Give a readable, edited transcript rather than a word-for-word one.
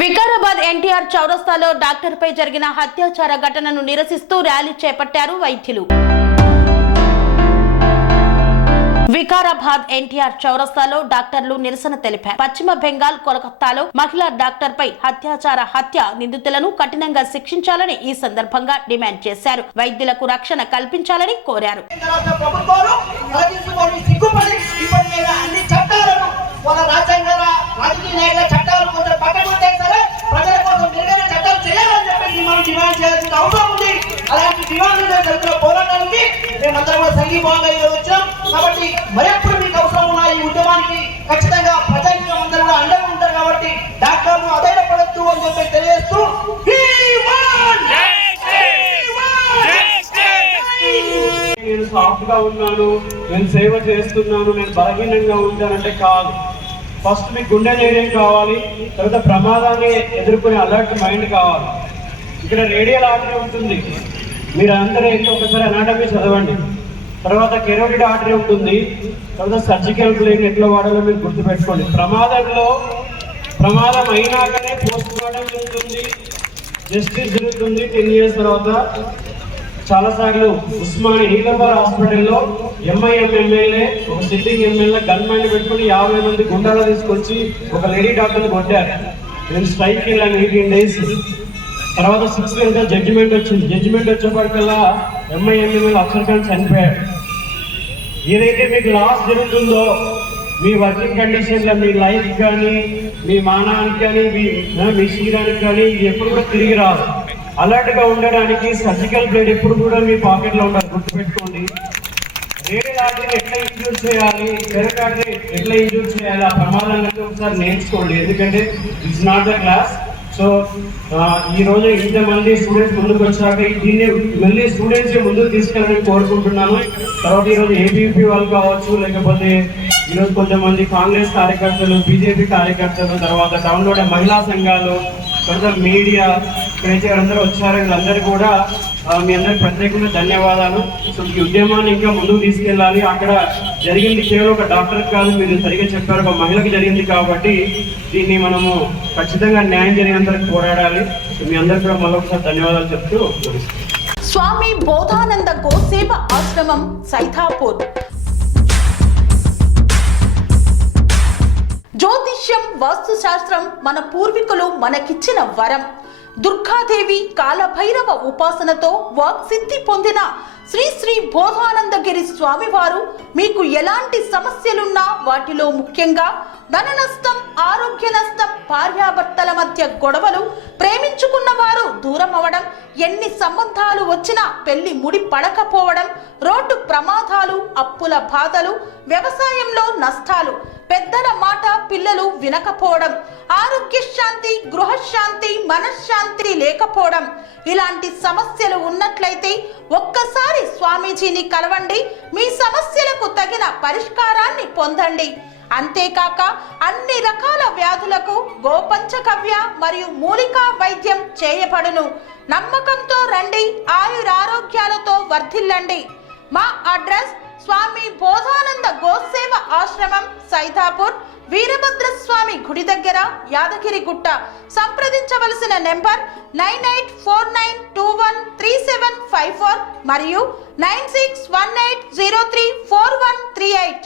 వికారాబాద్ ఎన్టీఆర్ చౌరస్తాలో డాక్టర్ పై జరిగిన అత్యాచార ఘటనను నిరసిస్తూ ర్యాలీ చేపట్టారు వైద్యులు. వికారాబాద్ ఎన్టీఆర్ చౌరస్తాలో డాక్టర్లు నిరసన తెలిపారు. పశ్చిమ బెంగాల్ కోల్కతాలో మహిళా డాక్టర్ పై అత్యాచార హత్య నిందితులను కఠినంగా శిక్షించాలని ఈ సందర్భంగా డిమాండ్ చేశారు. వైద్యులకు రక్షణ కల్పించాలని కోరారు. కాబట్టి మరెప్పుడు మీకు అవసరం ఉన్న ఈ ఉద్యమానికి ఖచ్చితంగా ప్రజానికం అందరూ కూడా అండగా ఉంటారు. కాబట్టి డాక్టర్లు అధైర్యపడద్దు అని చెప్పి తెలియజేస్తూ నేను సాఫ్ట్ గా ఉన్నాను, నేను సేవ చేస్తున్నాను, నేను బలహీనంగా ఉంటానంటే కాదు. ఫస్ట్ మీకు గుండె ధైర్యం కావాలి, తర్వాత ప్రమాదాన్ని ఎదుర్కొనే అలర్ట్ మైండ్ కావాలి. ఇక్కడ రేడియల్ ఆర్టరీ ఉంటుంది, మీరు అందరూ ఒకసారి అనాటమీ చదవండి. తర్వాత కెరోటిడ్ ఆర్టరీ ఉంటుంది, తర్వాత సర్జికల్ బ్లేడ్ ఎట్లా వాడాలో మీరు గుర్తుపెట్టుకోండి. ప్రమాదం అయినాకనే పోస్ట్ మార్టం జరుగుతుంది, జస్టిస్ జరుగుతుంది. 10 years తర్వాత చాలాసార్లు ఉస్మానియా నీలఫర్ హాస్పిటల్లో ఎంఐఎం ఎమ్మెల్యే ఒక సిట్టింగ్ ఎమ్మెల్యే గన్ మైండ్ పెట్టుకుని 50 మంది గుండాలు తీసుకొచ్చి ఒక లేడీ డాక్టర్ని కొట్టారు. నేను స్ట్రైక్ వెళ్ళాను 18 days. తర్వాత 6 days జడ్జిమెంట్ వచ్చింది. జడ్జిమెంట్ వచ్చేప్పటికల్లా ఎంఐఎంఎల్ అఫ్సర్ ఖాన్ చనిపోయాడు. ఏదైతే మీకు లాస్ జరుగుతుందో మీ వర్కింగ్ కండిషన్లో మీ లైఫ్ కానీ మీ మానానికి కానీ మీ శరీరానికి కానీ ఇది ఎప్పుడు కూడా తిరిగి రాదు. అలర్ట్గా ఉండడానికి సర్జికల్ బ్లేడ్ ఎప్పుడు కూడా మీ పాకెట్లో ఉండాలి, గుర్తుపెట్టుకోండి. రేడియల్ ఆర్టరీని ఎట్లా ఇంజూర్ చేయాలి, కెరోటిడ్ ఆర్టరీ ఎట్లా ఇంజూర్ చేయాలి, ఆ ప్రమాదాన్ని ఒకసారి నేర్చుకోండి. ఎందుకంటే it's not the class. So ఈ రోజు ఇంతమంది స్టూడెంట్స్ ముందుకు వచ్చాక దీన్ని మళ్ళీ స్టూడెంట్స్ ముందుకు తీసుకెళ్ళాలని కోరుకుంటున్నాను. తర్వాత ఈరోజు ఏబీపీ వాళ్ళు కావచ్చు, లేకపోతే ఈరోజు కొంతమంది కాంగ్రెస్ కార్యకర్తలు, బీజేపీ కార్యకర్తలు, తర్వాత టౌన్లోనే మహిళా సంఘాలు, తర్వాత మీడియా ఇక్కడైతే అందరూ వచ్చారు. వీళ్ళందరూ కూడా మీ అందరికి ప్రత్యేకంగా ధన్యవాదాలు. సో ఈ ఉద్యమాన్ని ఇంకా ముందుకు తీసుకెళ్ళాలి. అక్కడ జరిగింది కేవలం ఒక డాక్టర్ కాదు, మీరు సరిగ్గా చెప్పారు, ఒక మహిళకి జరిగింది. కాబట్టి దీన్ని మనము ఖచ్చితంగా న్యాయం జరిగేంతకు పోరాడాలి. మీ అందరికి కూడా మరొకసారి ధన్యవాదాలు చెప్తూ స్వామి బోధానంద గోసేవ ఆశ్రమం సైథాపూర్. జ్యోతిష్యం, వాస్తు శాస్త్రం మన పూర్వీకులు మనకిచ్చిన వరం. దుర్గాదేవి, కాలభైరవ ఉపాసనతో వాక్సిద్ధి పొందిన శ్రీ శ్రీ బోధానందగిరి స్వామివారు మీకు ఎలాంటి సమస్యలున్నా, వాటిలో ముఖ్యంగా ధన నష్టం, ఆరోగ్య నష్టం, భార్యాభర్తల మధ్య గొడవలు, ప్రేమించుకున్న వారు దూరం అవడం, ఎన్ని సంబంధాలు వచ్చినా పెళ్లి ముడి పడకపోవడం, రోడ్డు ప్రమాదాలు, అప్పుల బాధలు, వ్యవసాయంలో నష్టాలు, పెద్దల మాట పిల్లలు వినకపోవడం, ఆరోగ్య శాంతి, గృహశాంతి, మనశ్శాంతి లేకపోవడం, ఇలాంటి సమస్యలు ఉన్నట్లయితే ఒక్కసారి స్వామీజీని కలవండి. మీ సమస్యలకు తగిన పరిష్కారాన్ని పొందండి. అంతేకాక అన్ని రకాల వ్యాధులకు గోపంచగవ్య మరియు మూలికా వైద్యం చేయబడును. నమ్మకంతో రండి, ఆయురారోగ్యాలతో వర్ధిల్లండి. మా అడ్రస్ స్వామి బోధానంద గోసేవ ఆశ్రమం, సైథాపూర్, వీరభద్రస్వామి గుడి దగ్గర, యాదగిరిగుట్ట. సంప్రదించవలసిన నెంబర్ 9849213754 మరియు 9618034138.